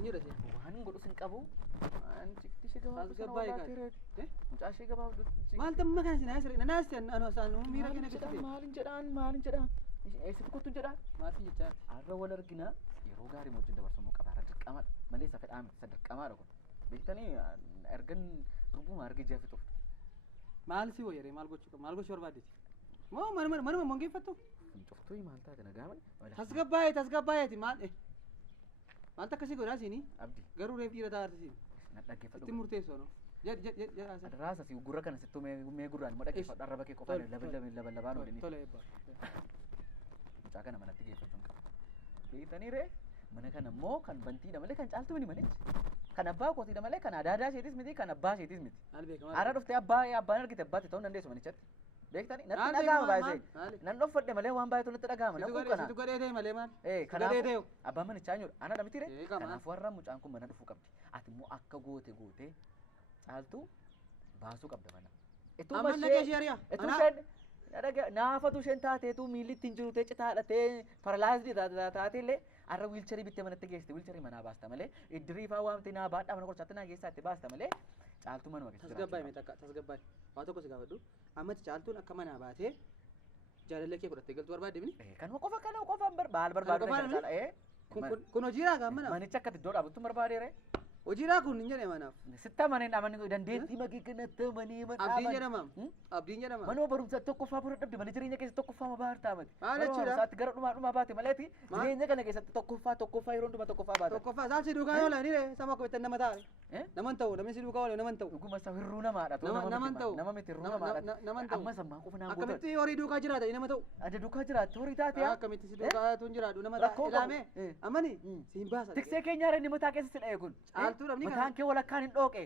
Eenyu dha isheen? Waan godhu sin qabu. Anti ishee gabaabduu sana Tasgabbaa'ii wallaattee kan. reeti. Mucaa ishee gabaabduu. Maal tamma kana sinaa siree nanaasti anoo isaan miira kana gadi. Maalin jedhaan. Eessitti kottuun jedhaan. Maatii jechaa. Har'a wal argina yeroo gaarii wajjin dabarsuu qaba. Har'a dirqama malee isa fedhaa miti isa dirqamaadha kun. Beektanii ergan dhuguma argee jaa fixuuf. Maal si wayyaree maal gochuu qaba maal gochuu barbaaddeeti? Moo manuma mongeeffattu? Cuftuu maal taate nagaa Tasgabbaa'eeti maal takkasii godhaa siinii? Abdii. Garuu reef dhiira taa'aarti siin. Na dhaggeeffadhu. Itti murteessoo no. Jedhaa. Adaraasa si gurra kana sittuu mee gurraan ma dhaggeeffadhu arraba kee qofaan labaan waliin. Tole eebbaa. Mucaa kana manatti geeffachuun qaba. Beektanii ree mana kana immoo kan bantiidha malee kan caaltu mini malee. Kan abbaa kootiidha malee kan adaadaa isheetis miti kan abbaa isheetis miti. Maal beekama? Har'a dhuftee abbaan argite abbaatti ta'uu dandeessu manichatti. Beektanii natti dhagahama baay'isee. Nan dhoffadhe malee waan baay'eetu natti dhagahama. Naquu kana. Situ godhee ta'e malee maal? Kanaafuu abbaan manichaa eenyudha? Ana dhamiti ree. Kanaafuu har'a mucaan kun mana dhufuu qabdi. Ati immoo akka goote caaltu baasuu qabda mana. Amma naqee ishee ari'a. Naafatu isheen taateetu miilli ittiin jiru ta'e citaadhatee paralaayizii taateellee har'a wiilcharii bittee manatti geessite wiilcharii manaa baasta malee iddiriifaa waamte naa baadhaa mana qorchaatti naa geessaa itti baasta malee caaltuu manuma keessa tasgabbaa'e mee takka tasgabbaa'e waa tokko si gaafadhu ammatti caaltuun akka manaa baatee jaalallee kee godhattee galtuu barbaadde mini? Kanuma qofaan barbaadu. Kun hojiidhaa gaammanaa? Manicha akkatti iddoo dhaabbattu barbaadeere. Hojiidhaa kun hin jedhee manaaf. Sitta maneen dhaabanii dandeettii makii kanatti manee mana dhaaban. Abdiin jedhama. Manoo barumsa tokkoffaa bira dhabde mana jireenya keessatti tokkoffaa ma baar taamati. Maal jechuudha? Saatti gara dhumaa baate maleeti jireenya kana keessatti tokkoffaa yeroo hundumaa tokkoffaa baate. Tokkoffaa isaan si duukaa oolan ni sama akka bittan nama taa'e. Naman ta'u namni si duukaa oolan naman ta'u. Dhuguma isa hirruu namaadha. Naman ta'u. Nama miti hirruu namaadha. Naman ta'u. Amma sammaa qofa naan gootan. Akkamitti horii duukaa jiraata nama ta'u? Ada duukaa jiraatti horii taate. Akkamitti si duukaa tuun jiraatu nama taa'e ilaame. Ammani si hin baasa. Tiksee keenya irra inni mataa keessa si dha'e kun. Caaltuu dhabni kana. Mataan kee walakkaan hin dhooqe.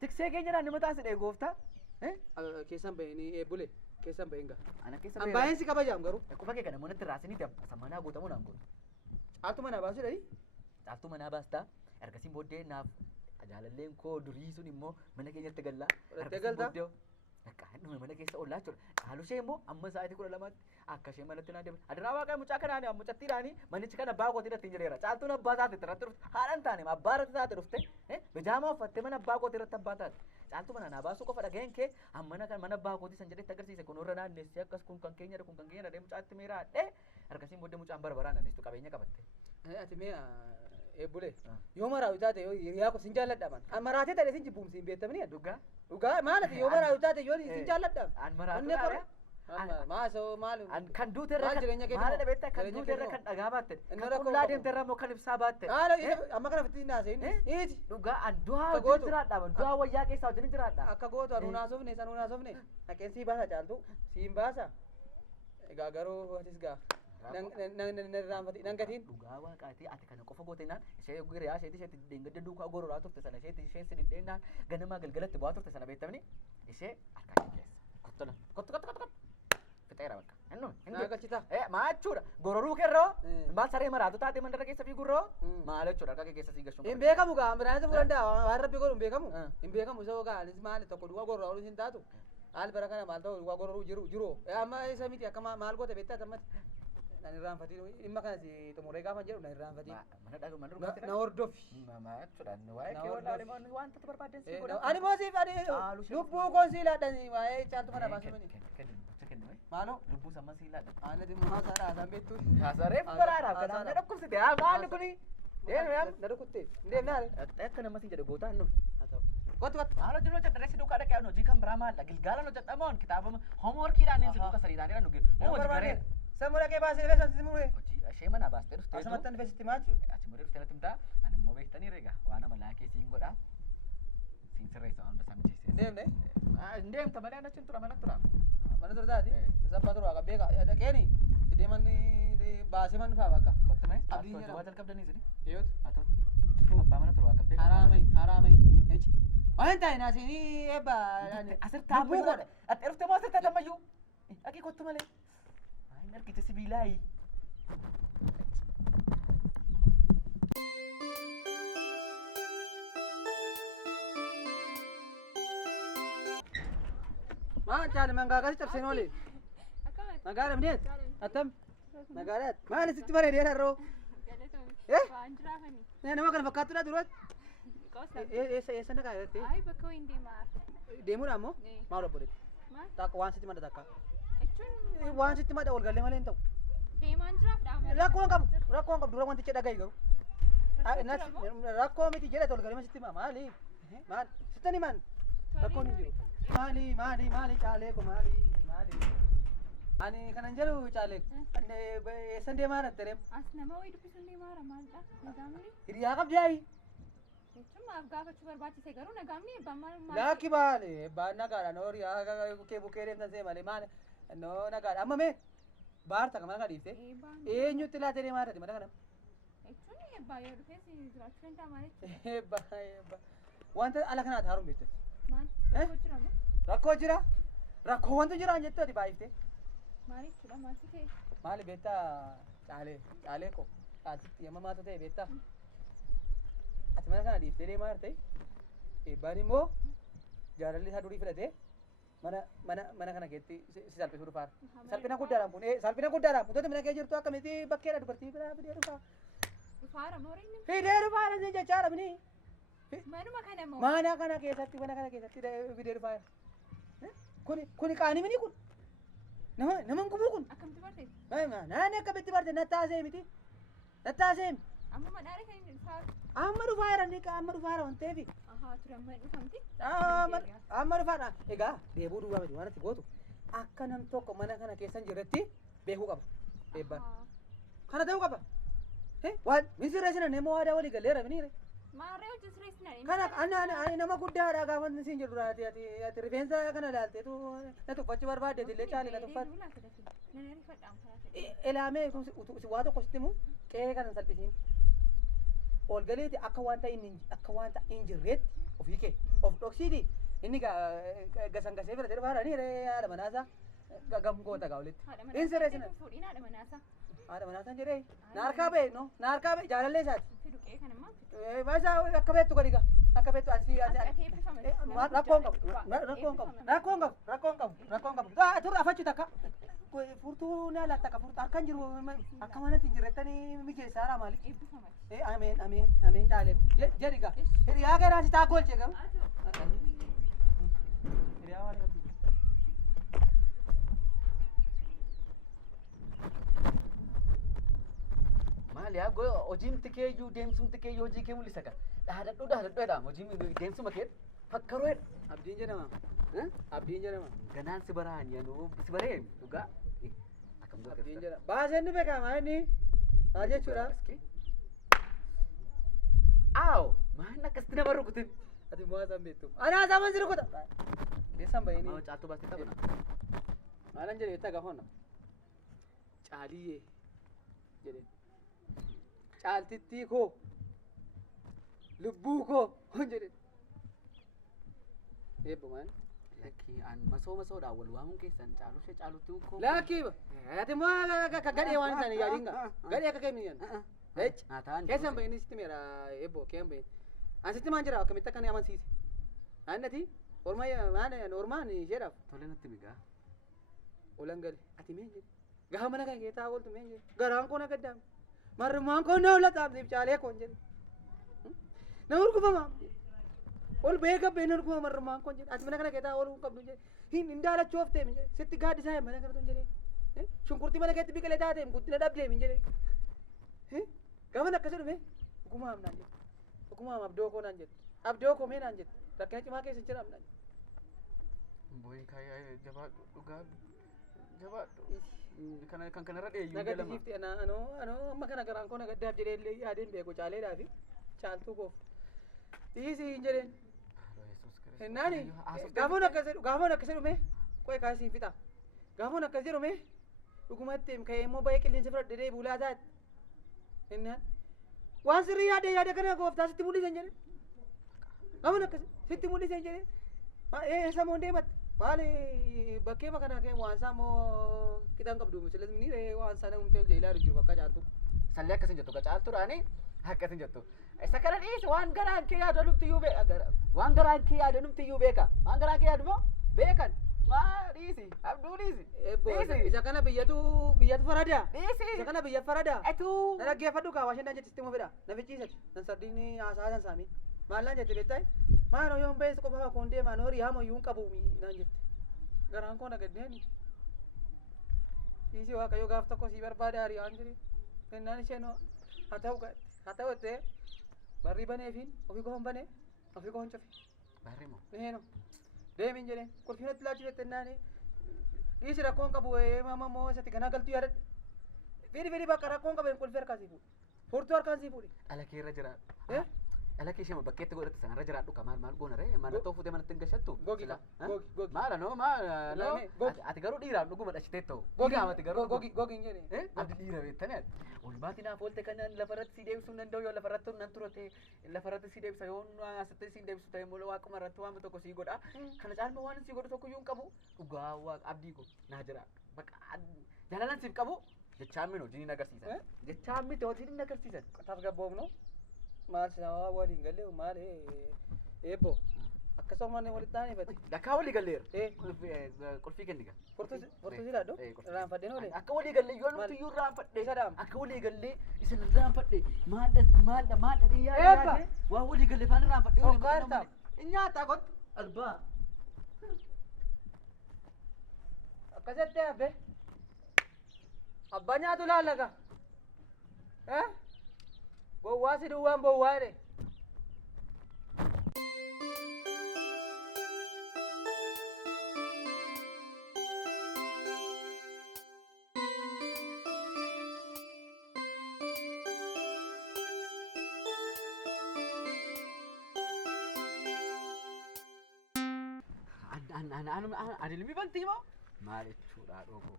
Tiksee keenya irra inni mataa si dha'e gooftaa. Keessan bahee eebbule keessan bahee gaa. Ana keessa bahee. Baay'een si kabajaam garuu. Qofa kee kana manatti raasanii sammanaa gootamu naan gootu. Caaltuu manaa baasuu dhari? Caaltuu manaa baastaa. Ergasiin booddee naaf jaalalleen koo durii sun immoo mana keenyatti gallaa. Godhattee galtaa? Akka handhume mana keessa ollaa jechuudha. Haaluu ishee immoo amma sa'aatii 12tti akka ishee manatti naa deebiin. Adiraa waaqaa mucaa kanaan mucattiidhaanii manichi kan abbaa kootii irratti hin jireera. Caaltuun abbaa taate irratti dhufte haadhaan taane abbaa irratti taate dhufte bijaamaa uffattee mana abbaa kootii irratti abbaa taate. Caaltuu mana naa baasuu qofa dhageen kee amma mana abbaa kootii san jedhetti agarsiise kun irra naannessee akkas kun kan keenyadha kun kan keenyadha mucaatti miiraa dhee ergasiin booddee mucaan barbaraan naannestu qabeenya qabatte. Ati mee eebbule yoo maraa'u taate yoo hiriyaa ko sin jaalladhaman an maraatee ta'e sin jibbuumsi hin beektamni dhugaa maalati yoo maraa'u taate yoo sin jaalladham an maraatu maasoo maal kan duute irra maal dhabeetta kan duute irra kan dhagaa baatte kan qullaa deemte irra immoo kan ibsaa baatte amma kana fitti naasee hiiti dhugaa an du'aa wajjin jiraadha du'aa wayyaa keessaa wajjin jiraadha akka gootu anu naasofne naqeen sii baasa caaltu siin baasa egaa garuu atis gaa nangatiin dhugaa waaqaatii ati kana qofa gootenaan ishee giriyaa isheetti deengada duukaa gororaa turte sana isheen si diddeennaan ganamaa galgalatti bu'aa turte sana beektamni ishee harkaa keessa kottu fixeera bakka naa galchita maachuudha gororuu kerroo maal saree maraatu taate mandara keessa fiigurroo maal jechuudha harkaa keessa sii gashuun hin beekamu gaa biraanisa fulandaa waan rabbi godhu hin beekamu isa gaa anis maali tokko duwwaa gororuu oolu hin taatu haal bara kana maal ta'u duwwaa gororuu jiru amma isa miti akka maal goote beektaa tammatti nan irraanfatii dhimma kana si xumuree gaafa jedhu nan irraanfatii na hordofi wanta barbaadan si godha ani moosiif lubbuu koon si ilaadhani waa'ee caaltu mana baasumani maaloo lubbuu samma si ilaadha ana dhimma haasaadha haasaan beektu haasareef baraadhaaf kana na dhukkubsite maalli kuni na dhukkutte ndeemnaare akka nama sin jedhe gootaa nu Kotu haala jiru hojjedha si duukaa dhaqee hojii kan biraa maalla gilgaalan hojjedhamoon kitaaba hoomworkiidhaan si duuka sadiidhaan nu hojii garee samura ke baasee feesan si muree ishee mana baastee dhuftee asamattan feesitti maachu achi muree dhuftee natti himtaa ani immoo beektanii reega waan nama laakee siin godhaa siin sirreessa hunda isaa mijeessee deemta malee achi hin tura mana tura taati sabbaa tura akka beeka dhaqeeni fidee manni baasee manni faa bakka qottume abdiin jedhama waa jalqabdanii isini eeyyotu atoo abbaa mana tura akka beeka haramai echi waan ta'e naasini eebba asirtaa buukoodha ati dhuftee moo asirtaa tammayyuu dhaqii kottu malee argite sibiilaayi maan caale mangaagasi cabseen oole nagaadha mineet attam nagaadhaat maal isitti bareedee harroo nama kana fakkaattuudha duratti. Eessa na kaayyatte? Ay, bakka wayin deemaa. Deemuudha ammoo? Maal obboleetti? Maal? Takka waan sitti madda takka. Jechuun Waan sitti madda ol gallee malee hin ta'u. deemaan jiraaf dhaama. Rakkoon qabu dura wanticha dhagahi garuu. Rakkoo miti jedhe ol gallee sitti maali? Maal? Sittani maal? Rakkoon hin jiru. Maali caalee ko maali? Ani kanan jedhu caalee eessan deemaa irratti deem. As nama wayii dubbisuun deemaara maalidha? Nagaamni? Hiriyaa qabdi ayi. Jechuun maaf gaafachuu barbaachise garuu nagaamni eebbaan maal? Laakki baale eebbaan nagaadha noo hiriyaa bukkee deemtan see malee maal noo nagaadha amma mee baarta kamana ka dhiifte eenyutti laatee deemaa irratti mata kana. Jechuun eebbaa yoo dhufees jiraachuu danda'a maalitti? Eebba wanta ala kanaati haaruun beekte. Maal? Rakkoo jira moo? Rakkoo jira rakkoo wantu jiraan jetteeti baay'ifte. Maal jechuudha maaltu ta'e? Maali beektaa caalee ko caaltitti yamma maata ta'e beektaa. Ati mana kana dhiiftee deemaa jirte eebbaan immoo jaalalli isaa durii fudhatee mana kana keessatti si salphisuu dhufaara. Salphina guddaadhaan kun salphina guddaadhaan wantoota mana kee jirtu akkamitti bakkeedha dubartii biraa fidee dhufaa. Dhufaara moo rinni? Fidee dhufaara si jechaadha bini. Manuma kana moo? Mana kana keessatti fidee dhufaara. Kuni qaanii mini kun. Naman gubuu kun. Akkamitti barte? Naani akkamitti barte nattaasee miti. Nattaasee. Amma madhaare kan inni faaru. Amma dhufaara ni amma dhufaara waan ta'eef. Ahaa ture amma dhufamti. Amma dhufaadha. Egaa deebuu duwwaa miti waan itti gootu akka nam tokko mana kana keessa hin jirretti beekuu qaba. Eebbaan. Kana ta'uu qaba. Waan misirree sinan nama waadaa walii galeera miniire. Maarree hojii siree sinaan. Kana ani nama guddaadha gaafa siin jedhu ati rifeensa kana ilaalteetu na tuffachuu barbaaddeeti illee caalee na tuffatu. Ilaamee waa tokko sitti himu qe'ee kana salphisiin. Ol galeeti akka wanta hin jirreetti ofii kee of dhoksiiti inni gasangasee bira darbaadha ni haadha manaasaa gamgoota gaa olitti. Inni siree sinan. Haadha manaasaa. Haadha manaasaa jedhee naarkaa ba'e no naarkaa ba'e jaalallee isaati. Fidu qe'ee kana maal? Masa akka beektu gadi gaa akka beektu asii rakkoon qabu. Turre afachu takka furtuu ni alaatti akka furtuu harkaan jiru akka manatti hin jirrettanii mijeessaadha maali? Ameen caalee jedhi gaa hiriyaa garaa si taa golche garuu. Hiriyaa waan qabdi. Maali yaa goyo hojiin tikeeyyuu deemsumti keeyyuu hojii kee mul'isa kan dhaadadhuudhaan hojiin deemsuma kee fakkaroodha. Abdiin jedhama. Abdiin jedhama. Ganaan si baraan yanuu si baree dhugaa. Abdiin jedhama. Baaseen ni beekama inni. Haa jechuudha. Aawo maan akkasitti nama rukutin. Ati mo'aasaan beektu. Anaa saaman si rukuta. Keessan bahini. Maa caaltuu baastee qabna. Maalan jedhe itti agaafonna. Caaliyyee jedhe. Caaltittii koo lubbuu koo jedhe. Eebbumaan. Lakkii an masoodhaan wal waamuun keessan caalushee caaluttuu koo. Lakkii ati immoo gadhee waan isaan yaadinga. Gadhee akka kamiin yan. Keessan bahini sitti meera eebboo keessan bahini. An sitti maan jira akkamitti akka ni amansiise. Annati ormaan isheedhaaf. Tole natti migaa. Olan gale ati meen jedhe. Gaha mana kan keessaa ooltu meen jedhe. Garaan koo na gaddaame. Marrumaan koo na ola taabsiif caalee koon jedhe. Na urgufama. Ol bee gabbee na urgufama marrumaan koon jedhe. Ati mana kana keessaa ooluu qabdu jedhe. Hin daalachuuf deemi jedhe. Sitti gaaddisaa mana kana tun jedhe. Shunkurtii mana keessatti biqilee taatee guddina dhabdee min jedhe. Gaafa akkasii dhufe dhugumaam naan jedhe. Dhugumaam abdoo koo naan jedhe. Abdoo koo mee naan jedhe. Rakkina cimaa keessa jira naan jedhe. Boy kayak jawab juga jawab kan kanarra dheeyyuu Nagadi jifti amma kana garaan koo nagaddaaf jedhee illee yaadeen beeku caaleedhaa fi caaltuu koof. Dhiisii hin jedheen. Hennaani gaafoon akkasii dhume qoy kaasiin fixa. Gaafoon akkasii dhume dhugumatti ka'ee immoo baay'ee qilleensa fudhadhe deebi'u laataati. Hennaan waan sirrii yaade kana gooftaa sitti mul'isan jedhe. Gaafoon akkasii sitti mul'isan jedhe. Samoon deematte. Maali bakkee kana kee waan isaa moo qixaan qabdu misalas minii waan isaa namumtee hojii ilaalu jiru bakka caaltu. Sallee akkasin jettu caaltuudhaani akkasin jettu. Isa kana dhiisi waan garaan kee yaadu numtiyyuu beeka. Waan garaan kee yaadu numtiyyuu beeka. Waan garaan kee yaadu moo beekan. Dhiisi. Abduu dhiisi. Isa kana biyyatu farada. Dhiisi. Isa kana biyya farada. Etuu. Na dhaggeeffadhu kaa waashin dhaan jettiste moo fedha? Na ficciisati. Nan sardiinii haasaa san saami. Maallaan jette beektaa? Maanoo yoon bees qofa kun deemaa noorii haama iyyuu hin qabu naan jette. Garaan koo na gaddeeni. Dhiisii waaqayyo gaaf tokko sii barbaada hariyaa waan jiru. Kennaan isheen haa ta'u jettee barrii baneefiin ofii koo hin banee ofii koo hin cufe. Barri moo? Eeno deemin jedheen qulfiinatti laachuu jette naani dhiisi rakkoon qabu mama moo isatti ganaa galtuu yaadadhe. Fidi bakka rakkoon qabu qulfii harkaan sii fuudhe. Furtuu harkaan sii fuudhe. Ala kee irra jiraadhu. Ala kee ishee bakkeetti godhatte sanarra jiraadhu ka maal goona ree mana ta'uu fuutee manatti hin gashattu. Gogi Maala noo maala ati garuu dhiiraan dhuguma dhashitee ta'u. Ati garuu gogi hin jedhee. Ati dhiira beektanii ati. Olbaatii naaf oolte kan lafarratti si deebisuu hin danda'u yoo lafarratti nan turate lafarratti si deebisa yoo asitti si deebisu ta'e immoo waaquma irratti waan tokko si godha. Kana caalma waan si godhu tokko iyyuu hin qabu. Dhugaa waaq abdii ko naa jira. Bakka jaalalan siif qabu jechaan miti hojii hin agarsiisan. Jechaan miti hojii hin agarsiisan. Tasgabboofnu. Maal sinawaa waliin galee maal eebbo akkasuma walitti taa'anii fati. Dakkaa walii galleera. Qulfii kenni gaa. Furtuu jiraadhu. Raanfadheen oole. Akka walii gallee yoo nuti iyyuu raanfadhe. Isa dhaam. Akka walii gallee isin raanfadhe maadha dhiyyaa yaade waa walii gallee faana raanfadhe. Sokkaartaa. Nyaataa kottu albaa. Akkasitti hafe abbaa nyaatu laallaga. Gowwaa si duwwaan bowwaa jedhe. Ani ilmi bantii moo? Maal jechuudha dhuguu?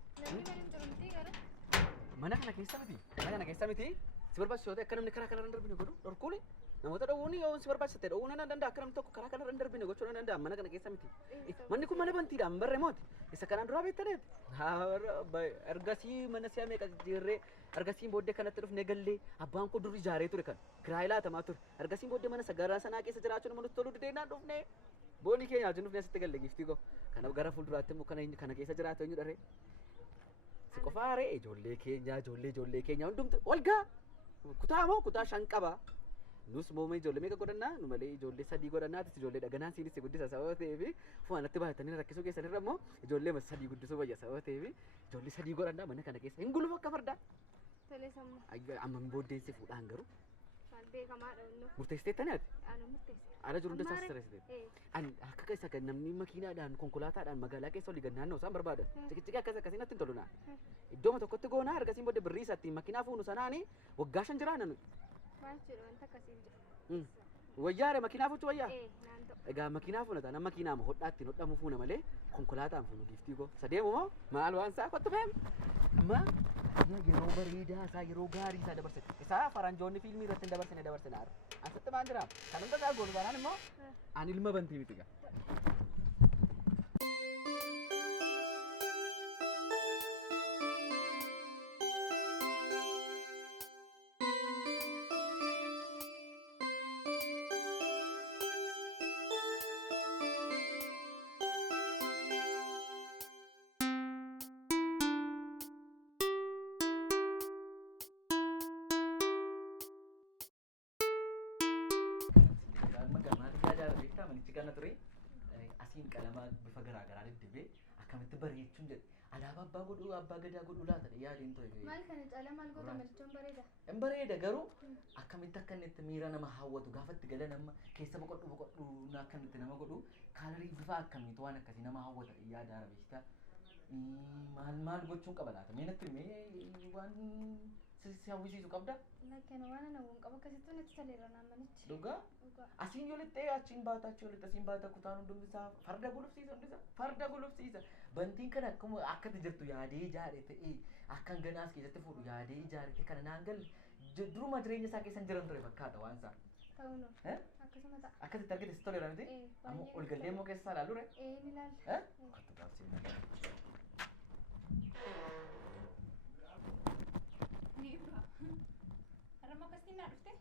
Mana kana keessa miti. Mana kana keessa miti. Si barbaachisu yoo ta'e akka namni karaa kanarra hin darbine godhu dhorkuuni. Namoota dhowwuun yoo si barbaachise dhowwuun hin danda'a akka namni tokko karaa kanarra hin darbine gochuu hin danda'a mana kana keessa miti. Manni kun mana bantiidha hin barree mooti. Isa kanaan duraa beektaneeti. Ergasii mana si'a meeqa jirree ergasiin booddee kanatti dhufnee gallee abbaan koo dur ijaaree ture kan kiraayii laatamaa ture. Ergasiin booddee mana sagaraa sanaa keessa jiraachuun nama nutti tolu dideenaan dhufnee boonii keenya wajjin dhufnee asitti galle giftii koo. Kanaaf gara fuulduraatti immoo kana keessa jiraatu eenyu dharee. Si qofaa ree ijoollee keenya hundumtu ol gaa. Kutaa moo kutaa 5 qaba. Nus mooma ijoollee meeqa godhannaa nu malee ijoollee 3 godhannaa ati ijoollee dhaganaan siinis si guddisa sababa ta'eef fuulatti baay'atanii rakkisuu keessan irra immoo ijoollee 3 guddisuu wayya sababa ta'eef ijoollee 3 godhannaa mana kana keessa hin gulufu akka fardaa. Tolee samma. Amma booddeen si fuudhaan garuu. Beekamaadha innoo. Murteessiteettani ati? Ana murteesse. Ala jiru hunda sassareessite. Ani akka keessa kan namni makiinaadhaan konkolaataadhaan magaalaa keessa olii gannaan isaan barbaadan. Cikichiki akkasiin natti hin tolu naa. Iddooma tokkotti goonaa ergasiin booddee birrii isatti makiinaa fuunu sanaani waggaa 5 jiraa nanu. Maal jedhu wanta akkasiin jiru. Wayyaare makiinaa fuuchu wayyaa? Naan ta'u. Egaa makiinaa fuunata nama makiinaa hodhaatti hodhamu fuuna malee konkolaataan fuunu giftii koo. Sadeemu moo maal waan isaa kottu fe'em? Amma yeroo bareedaa isaa yeroo gaarii isaa dabarsite. Isaa faranjoonni fiilmii irratti hin dabarsine aara. Asitti maal jira? Kan hunda isaa goonu baanaan immoo ani ilma bantii miti gaa. Manichi kana ture asiin qalama bifa garaa garaa diddibee akkamitti bareechuun jedhe alaabaa abbaa godhuu abbaa gadaa godhuu laata yaadiin ture. Maal kana caalaa maal godha manichoon bareeda. Hin bareeda garuu akkamitti akka inni itti miira nama hawwatu gaafa itti gala nama keessa boqodhu akka inni itti nama godhu kaalarii bifa akkamiitu waan akkasii nama hawwata yaada arabeessaa. Maal gochuun qaba laata? Mee natti mee waan si hawwisiisu qabda? Lakkana waan ana waan qaba akkasitti natti taleera naan manichi. Dhugaa? Asiin yoo lixxee achiin baata achi yoo lixxee asiin baata kutaan hundumti isaa farda gulufsiisa. Bantiin kana akkuma akkatti jirtu yaadee ijaare ta'ee akkan ganaas keessatti fuudhu yaadee ijaarete kana naan galle duruma jireenya isaa keessa jiran ture fakkaata waan isaa. Ta'uun akkasuma ta'a. Akkasitti argite si toleera miti? Ammoo ol gallee immoo keessa ilaalu re? Ni ilaalla. Kottu gaafsii. Ramma akkasiin naa dhufte?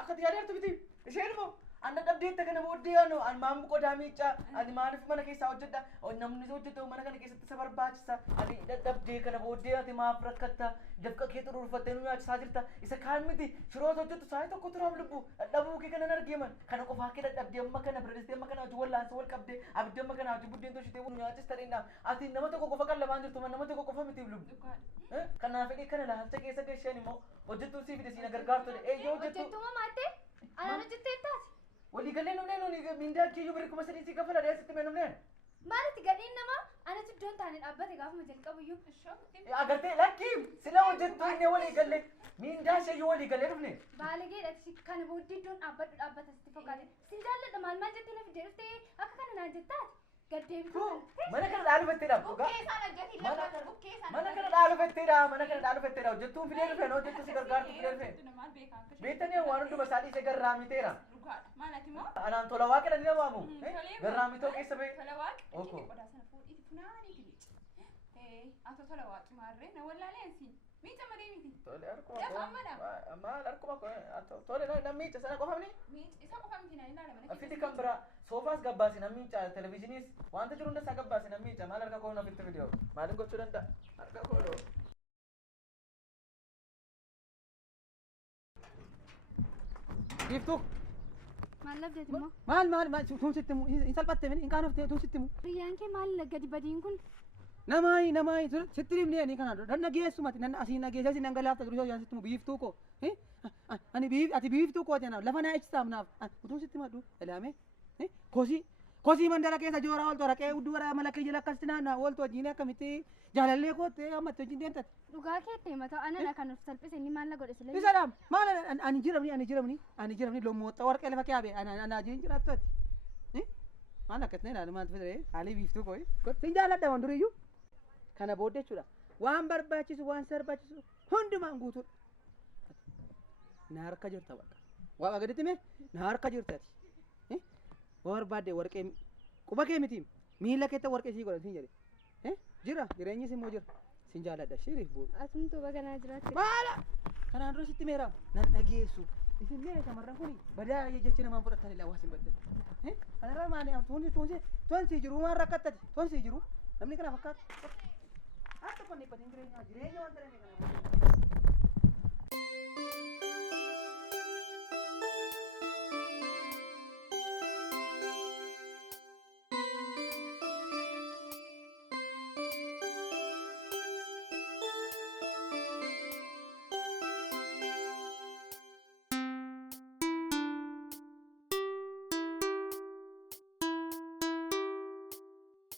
Akkati yaadee artu miti. Isheen immoo Anna dhabdeetta kana booddee yaanu an maammu qodaa miicaa ani maaliif mana keessaa hojjedha namni hojjetu mana kana keessatti isa barbaachisa ani dhabdee kana booddee ati maaf rakkatta dafqa kee xuruurfattee nu nyaachisaa jirta isa kaan miti shiroo hojjetu saayii tokko turaaf lubbu dhabuu kee kana argeeman kana qofaa kee dhabdee amma kana biradistee amma kana hojii wallaansa wal qabdee abiddi amma kana hojii buddeen toshitee nu nyaachista dheennaa ati nama tokko qofa qallamaan jirtu nama tokko qofa mitiif lubbu kanaaf edhee kana laalcha keessa geesheen immoo hojjettuun sii fide siina gargaartu eeyyoo hojjettuma maattee ana hojjettee taate Wali galee numnee nuni mindaa kiyyuu bari kuma sadii si gafala deessitti mee numnee. Maalitti gadhiin namaa anatti iddoon taane dhaabbate gaafuma jalqabu iyyuu. Agartee lakkiin sila hojjettu inni walii galee mindaa isheeyyuu walii galee dhufne. Baaligeedha kana booddee iddoon dhaabbata sitti fakkaate. Sin jaalladha maal jettee na fidee dhuftee akka kana naan jettaati. Gaddeebitu. Mana kana dhaalufatteedha. Bukkeesaan hojjetiin lafa bukkeesaan. Mana kana dhaalufatteedha. Hojjettuun fidee dhufe hojjettu si gargaartu fidee dhufe. Beektanii waan hunduma isaanii ishee garraamiteera. Maalati moo? Anaan tola waaqedha ni namaamu. Garraamitoo keessa bee. Tola waaqi. Oko. Qodaa sana fuudhiiti funaanii fide. Ato tola waaqi maarree na wallaaleensi. Miica malee miti. Tole arkuma. Maal arkuma tole na miica sana qofa miti. Miica isa qofa miti na ilaala mana. Afiti kan biraa soofaas gabbaasi na miica televezyiiniis wanta jiru hunda isaa gabbaasi na miica maal harka koo na fitti fidee maaliin gochuu danda'a harka koo dho. Iftu. Maal labdeeti moo? Maal tun sitti mu hin salphatte mini hin qaanoftee tun sitti mu. Riyyaan kee maal gadi badiin kun? Namaayi sitti rimnee ni kana dan nageessumati nan asiin nageessa sin dhangalaafta jiru yoo sitti mu biiftuu ko. Ati biiftuu ko jana lafa naa echisaam naaf tun sitti maddu ilaame. Kosii mandara keessa joora ooltu raqee udduu gara malakee jala akkasitti naannaa ooltu wajjin akkamitti jaalallee koottee ammatti wajjin deemtati. Dhugaa keettee mataa anana kan of salphise inni maal godhe sile. Isa dhaam maal ani jiramni lommoota warqee lafa kee ana jiin jiraattooti. Maal akkasii ilaalu maal fedhe haalii biiftuu koyi. Sin jaaladha waan duriyyuu. Kana booddee jechuudha waan barbaachisu waan sarbaachisu hundumaan guutuudha. Na harka jirta bakka. Waa gaditti mee na harka jirtati. Barbaadde warqee quba kee miti miila keetta warqee sii godhan siin jedhe. Jira jireenyis immoo jira. Sin jaaladha shiriif buu. Asumtuu baganaa jiraatti. Maala kanaan dura sitti meeraam nan dhageessu. Isinlee shamarran kuni badaa jecha namaan fudhatan ilaa waasin badda. Kanarraa maali tuunsi jiru waan rakkattati tuunsi jiru namni kana fakkaatu. Akka fanni jireenya waan ta'eef kana.